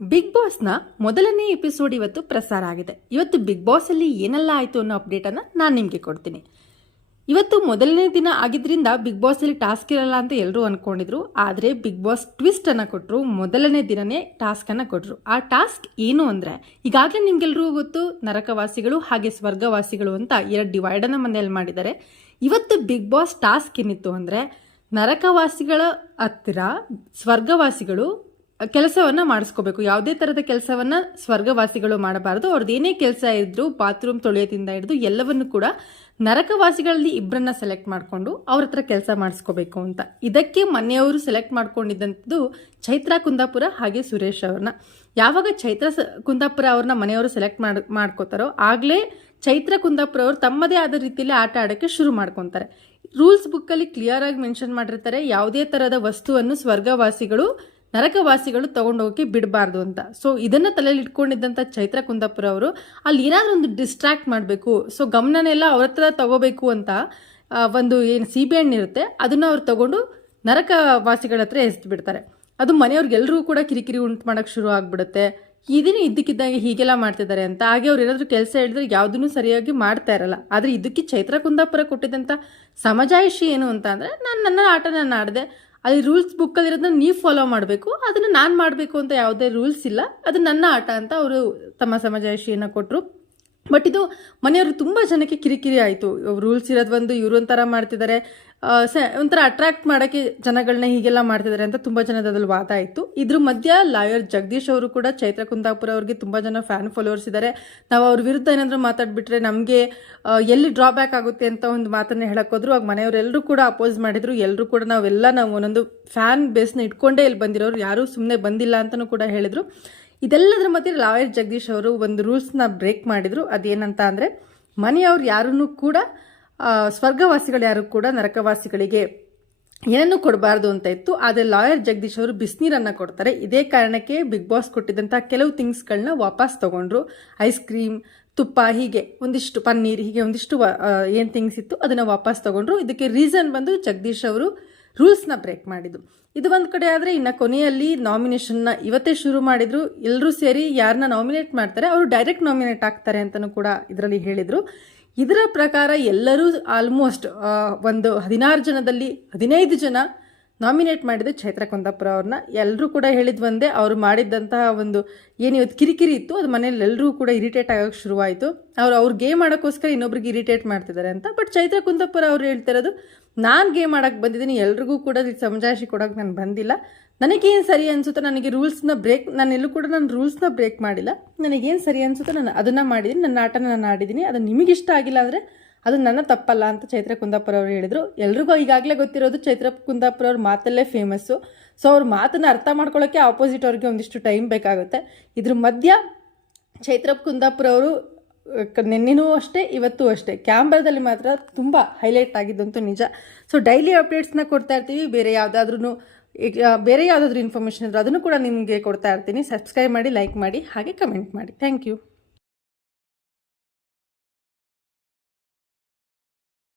Big ಬಾಸ್ನ ಮೊದಲನೇ episode ಇವತ್ತು ಪ್ರಸಾರ ಆಗಿದೆ. ಇವತ್ತು ಬಿಗ್ ಬಾಸ್ ಅಲ್ಲಿ ಏನೆಲ್ಲ ಆಯಿತು ಅನ್ನೋ ಅಪ್ಡೇಟನ್ನು ನಾನು ನಿಮಗೆ ಕೊಡ್ತೀನಿ. ಇವತ್ತು ಮೊದಲನೇ ದಿನ ಆಗಿದ್ರಿಂದ ಬಿಗ್ ಬಾಸ್ ಅಲ್ಲಿ ಟಾಸ್ಕ್ ಇರಲ್ಲ ಅಂತ ಎಲ್ಲರೂ ಅನ್ಕೊಂಡಿದ್ರು. ಆದರೆ ಬಿಗ್ ಬಾಸ್ ಟ್ವಿಸ್ಟ್ ಅನ್ನ ಕೊಟ್ಟರು. ಮೊದಲನೇ ದಿನನೇ ಟಾಸ್ಕ್ ಅನ್ನ ಕೊಟ್ಟರು. ಆ ಟಾಸ್ಕ್ ಏನು ಅಂದ್ರೆ, ಈಗಾಗಲೇ ನಿಮ್ಗೆಲ್ರಿಗೂ ಗೊತ್ತು, ನರಕವಾಸಿಗಳು ಹಾಗೆ ಸ್ವರ್ಗವಾಸಿಗಳು ಅಂತ ಎರಡು ಡಿವೈಡ್ ಅನ್ನ ಮನೆಯಲ್ಲಿ ಮಾಡಿದ್ದಾರೆ. ಇವತ್ತು ಬಿಗ್ ಬಾಸ್ ಟಾಸ್ಕ್ ಏನಿತ್ತು ಅಂದ್ರೆ, ನರಕವಾಸಿಗಳ ಹತ್ತಿರ ಸ್ವರ್ಗವಾಸಿಗಳು ಕೆಲಸವನ್ನ ಮಾಡಿಸ್ಕೋಬೇಕು. ಯಾವುದೇ ತರದ ಕೆಲಸವನ್ನ ಸ್ವರ್ಗವಾಸಿಗಳು ಮಾಡಬಾರದು. ಅವ್ರದ್ದು ಏನೇ ಕೆಲಸ ಇದ್ರು, ಬಾತ್ರೂಮ್ ತೊಳೆಯೋದಿಂದ ಹಿಡಿದು ಎಲ್ಲವನ್ನು ಕೂಡ ನರಕವಾಸಿಗಳಲ್ಲಿ ಇಬ್ಬರನ್ನ ಸೆಲೆಕ್ಟ್ ಮಾಡಿಕೊಂಡು ಅವ್ರ ಹತ್ರ ಕೆಲಸ ಮಾಡಿಸ್ಕೋಬೇಕು ಅಂತ. ಇದಕ್ಕೆ ಮನೆಯವರು ಸೆಲೆಕ್ಟ್ ಮಾಡ್ಕೊಂಡಿದ್ದಂಥದ್ದು ಚೈತ್ರಾ ಕುಂದಾಪುರ ಹಾಗೆ ಸುರೇಶ್ ಅವ್ರನ್ನ. ಯಾವಾಗ ಚೈತ್ರಾ ಕುಂದಾಪುರ ಅವ್ರನ್ನ ಮನೆಯವರು ಸೆಲೆಕ್ಟ್ ಮಾಡ್ಕೋತಾರೋ ಆಗಲೇ ಚೈತ್ರಾ ಕುಂದಾಪುರ ಅವರು ತಮ್ಮದೇ ಆದ ರೀತಿಯಲ್ಲಿ ಆಟ ಆಡೋಕ್ಕೆ ಶುರು ಮಾಡ್ಕೊತಾರೆ. ರೂಲ್ಸ್ ಬುಕ್ಕಲ್ಲಿ ಕ್ಲಿಯರ್ ಆಗಿ ಮೆನ್ಷನ್ ಮಾಡಿರ್ತಾರೆ, ಯಾವುದೇ ತರಹದ ವಸ್ತುವನ್ನು ಸ್ವರ್ಗವಾಸಿಗಳು ನರಕವಾಸಿಗಳು ತಗೊಂಡೋಗಕ್ಕೆ ಬಿಡಬಾರ್ದು ಅಂತ. ಸೊ ಇದನ್ನ ತಲೆಯಲ್ಲಿ ಇಟ್ಕೊಂಡಿದ್ದಂಥ ಚೈತ್ರಾ ಕುಂದಾಪುರ ಅವರು ಅಲ್ಲಿ ಏನಾದರೂ ಒಂದು ಡಿಸ್ಟ್ರಾಕ್ಟ್ ಮಾಡಬೇಕು, ಸೊ ಗಮನನೆಲ್ಲ ಅವ್ರ ಹತ್ರ ತಗೋಬೇಕು ಅಂತ ಒಂದು ಏನು ಸಿಬಿ ಹಣ್ಣು ಇರುತ್ತೆ ಅದನ್ನ ಅವ್ರು ತಗೊಂಡು ನರಕವಾಸಿಗಳ ಹತ್ರ ಎಸ್ದು ಬಿಡ್ತಾರೆ. ಅದು ಮನೆಯವ್ರಿಗೆಲ್ಲರೂ ಕೂಡ ಕಿರಿಕಿರಿ ಉಂಟು ಮಾಡೋಕ್ಕೆ ಶುರು ಆಗ್ಬಿಡುತ್ತೆ. ಇದನ್ನು ಇದ್ದಕ್ಕಿದ್ದಂಗೆ ಹೀಗೆಲ್ಲ ಮಾಡ್ತಿದ್ದಾರೆ ಅಂತ. ಹಾಗೆ ಅವ್ರು ಏನಾದರೂ ಕೆಲಸ ಹೇಳಿದ್ರೆ ಯಾವುದನ್ನು ಸರಿಯಾಗಿ ಮಾಡ್ತಾ ಇರಲ್ಲ. ಆದರೆ ಇದಕ್ಕೆ ಚೈತ್ರಾ ಕುಂದಾಪುರ ಕೊಟ್ಟಿದ್ದಂಥ ಸಮಜಾಯಿಷಿ ಏನು ಅಂತ ಅಂದರೆ, ನನ್ನ ಆಟ ನಾನು ಆಡಿದೆ, ಅಲ್ಲಿ ರೂಲ್ಸ್ ಬುಕ್ಕಲ್ಲಿರೋದನ್ನ ನೀವು ಫಾಲೋ ಮಾಡಬೇಕು, ಅದನ್ನು ನಾನು ಮಾಡಬೇಕು ಅಂತ ಯಾವುದೇ ರೂಲ್ಸ್ ಇಲ್ಲ, ಅದು ನನ್ನ ಆಟ ಅಂತ ಅವರು ತಮ್ಮ ಸಮಜಾಯಿಷಿಯನ್ನು ಕೊಟ್ಟರು. ಬಟ್ ಇದು ಮನೆಯವರು ತುಂಬ ಜನಕ್ಕೆ ಕಿರಿಕಿರಿ ಆಯಿತು. ರೂಲ್ಸ್ ಇರೋದು ಒಂದು, ಇವರು ಒಂಥರ ಮಾಡ್ತಿದ್ದಾರೆ, ಒಂಥರ ಅಟ್ರಾಕ್ಟ್ ಮಾಡೋಕ್ಕೆ ಜನಗಳನ್ನ ಹೀಗೆಲ್ಲ ಮಾಡ್ತಿದ್ದಾರೆ ಅಂತ ತುಂಬ ಜನದ ಅದ್ರಲ್ಲಿ ವಾದ ಆಯಿತು. ಇದ್ರ ಮಧ್ಯ ಲಾಯರ್ ಜಗದೀಶ್ ಅವರು ಕೂಡ ಚೈತ್ರಾ ಕುಂದಾಪುರ ಅವ್ರಿಗೆ ತುಂಬ ಜನ ಫ್ಯಾನ್ ಫಾಲೋವರ್ಸ್ ಇದ್ದಾರೆ. ನಾವು ಅವ್ರ ವಿರುದ್ಧ ಏನಾದರೂ ಮಾತಾಡ್ಬಿಟ್ರೆ ನಮಗೆ ಎಲ್ಲಿ ಡ್ರಾಬ್ಯಾಕ್ ಆಗುತ್ತೆ ಅಂತ ಒಂದು ಮಾತನ್ನ ಹೇಳಕ್ಕೋದ್ರು. ಆಗ ಮನೆಯವರೆಲ್ಲರೂ ಕೂಡ ಅಪೋಸ್ ಮಾಡಿದ್ರು. ಎಲ್ಲರೂ ಕೂಡ ನಾವು ಒಂದೊಂದು ಫ್ಯಾನ್ ಬೇಸ್ನ ಇಟ್ಕೊಂಡೇ ಇಲ್ಲಿ ಬಂದಿರೋರು, ಯಾರೂ ಸುಮ್ಮನೆ ಬಂದಿಲ್ಲ ಅಂತಲೂ ಕೂಡ ಹೇಳಿದರು. ಇದೆಲ್ಲದರ ಮಧ್ಯೆ ಲಾಯರ್ ಜಗದೀಶ್ ಅವರು ಒಂದು ರೂಲ್ಸ್ನ ಬ್ರೇಕ್ ಮಾಡಿದರು. ಅದೇನಂತ ಅಂದರೆ, ಮನೆಯವ್ರು ಯಾರನ್ನೂ ಕೂಡ ಸ್ವರ್ಗವಾಸಿಗಳು ಯಾರು ಕೂಡ ನರಕವಾಸಿಗಳಿಗೆ ಏನನ್ನೂ ಕೊಡಬಾರ್ದು ಅಂತ ಇತ್ತು. ಆದರೆ ಲಾಯರ್ ಜಗದೀಶ್ ಅವರು ಬಿಸಿನೀರನ್ನು ಕೊಡ್ತಾರೆ. ಇದೇ ಕಾರಣಕ್ಕೆ ಬಿಗ್ ಬಾಸ್ ಕೊಟ್ಟಿದ್ದಂಥ ಕೆಲವು ಥಿಂಗ್ಸ್ಗಳನ್ನ ವಾಪಸ್ ತಗೊಂಡ್ರು. ಐಸ್ ಕ್ರೀಮ್, ತುಪ್ಪ, ಹೀಗೆ ಒಂದಿಷ್ಟು ಪನ್ನೀರ್, ಹೀಗೆ ಒಂದಿಷ್ಟು ಏನು ಥಿಂಗ್ಸ್ ಇತ್ತು ಅದನ್ನು ವಾಪಸ್ ತಗೊಂಡ್ರು. ಇದಕ್ಕೆ ರೀಸನ್ ಬಂದು ಜಗದೀಶ್ ಅವರು ರೂಲ್ಸ್ನ ಬ್ರೇಕ್ ಮಾಡಿದ್ದು. ಇದು ಒಂದು ಕಡೆ ಆದರೆ, ಇನ್ನು ಕೊನೆಯಲ್ಲಿ ನಾಮಿನೇಷನ್ನ ಇವತ್ತೇ ಶುರು ಮಾಡಿದ್ರು. ಎಲ್ಲರೂ ಸೇರಿ ಯಾರನ್ನ ನಾಮಿನೇಟ್ ಮಾಡ್ತಾರೆ ಅವರು ಡೈರೆಕ್ಟ್ ನಾಮಿನೇಟ್ ಆಗ್ತಾರೆ ಅಂತಲೂ ಕೂಡ ಇದರಲ್ಲಿ ಹೇಳಿದರು. ಇದರ ಪ್ರಕಾರ ಎಲ್ಲರೂ ಆಲ್ಮೋಸ್ಟ್ ಒಂದು 16 ಜನದಲ್ಲಿ 15 ಜನ ನಾಮಿನೇಟ್ ಮಾಡಿದ್ದು ಚೈತ್ರಾ ಕುಂದಾಪುರ ಅವ್ರನ್ನ. ಎಲ್ಲರೂ ಕೂಡ ಹೇಳಿದ್ದು ಒಂದೇ, ಅವರು ಮಾಡಿದ್ದಂತಹ ಒಂದು ಏನು ಇವತ್ತು ಕಿರಿಕಿರಿ ಇತ್ತು ಅದು ಮನೇಲಿ ಎಲ್ಲರೂ ಕೂಡ ಇರಿಟೇಟ್ ಆಗೋಕ್ಕೆ ಶುರುವಾಯಿತು. ಅವ್ರು ಗೇಮ್ ಮಾಡೋಕ್ಕೋಸ್ಕರ ಇನ್ನೊಬ್ರಿಗೆ ಇರಿಟೇಟ್ ಮಾಡ್ತಿದ್ದಾರೆ ಅಂತ. ಬಟ್ ಚೈತ್ರಾ ಕುಂದಾಪುರ ಅವ್ರು ಹೇಳ್ತಿರೋದು, ನಾನು ಗೇಮ್ ಮಾಡೋಕ್ಕೆ ಬಂದಿದ್ದೀನಿ, ಎಲ್ರಿಗೂ ಕೂಡ ಸಮಜಾಯಿಷಿ ಕೊಡೋಕೆ ನಾನು ಬಂದಿಲ್ಲ, ನನಗೇನು ಸರಿ ಅನಿಸುತ್ತೋ, ನನಗೆ ನಾನು ರೂಲ್ಸ್ನ ಬ್ರೇಕ್ ಮಾಡಿಲ್ಲ, ನನಗೇನು ಸರಿ ಅನಿಸುತ್ತೋ ನಾನು ಅದನ್ನು ಮಾಡಿದ್ದೀನಿ, ನನ್ನ ಆಟನ ನಾನು ಆಡಿದ್ದೀನಿ, ಅದು ನಿಮಗಿಷ್ಟ ಆಗಿಲ್ಲ ಅಂದರೆ ಅದು ನನ್ನ ತಪ್ಪಲ್ಲ ಅಂತ ಚೈತ್ರಾ ಕುಂದಾಪುರ ಅವರು ಹೇಳಿದರು. ಎಲ್ರಿಗೂ ಈಗಾಗಲೇ ಗೊತ್ತಿರೋದು ಚೈತ್ರಾ ಕುಂದಾಪುರ ಅವ್ರ ಮಾತಲ್ಲೇ ಫೇಮಸ್ಸು. ಸೊ ಅವ್ರ ಮಾತನ್ನು ಅರ್ಥ ಮಾಡ್ಕೊಳ್ಳೋಕ್ಕೆ ಆಪೋಸಿಟ್ ಅವ್ರಿಗೆ ಒಂದಿಷ್ಟು ಟೈಮ್ ಬೇಕಾಗುತ್ತೆ. ಇದ್ರ ಮಧ್ಯ ಚೈತ್ರಾ ಕುಂದಾಪುರ ಅವರು ನಿನ್ನೆನೂ ಅಷ್ಟೇ ಇವತ್ತು ಅಷ್ಟೇ ಕ್ಯಾಮ್ರಾದಲ್ಲಿ ಮಾತ್ರ ತುಂಬ ಹೈಲೈಟ್ ಆಗಿದ್ದಂತೂ ನಿಜ. ಸೊ ಡೈಲಿ ಅಪ್ಡೇಟ್ಸ್ನ ಕೊಡ್ತಾ ಇರ್ತೀವಿ. ಬೇರೆ ಯಾವುದಾದ್ರೂ ಇನ್ಫಾರ್ಮೇಷನ್ ಇದ್ದರೆ ಅದನ್ನು ಕೂಡ ನಿಮಗೆ ಕೊಡ್ತಾ ಇರ್ತೀನಿ. ಸಬ್ಸ್ಕ್ರೈಬ್ ಮಾಡಿ, ಲೈಕ್ ಮಾಡಿ, ಹಾಗೆ ಕಮೆಂಟ್ ಮಾಡಿ. Thank you.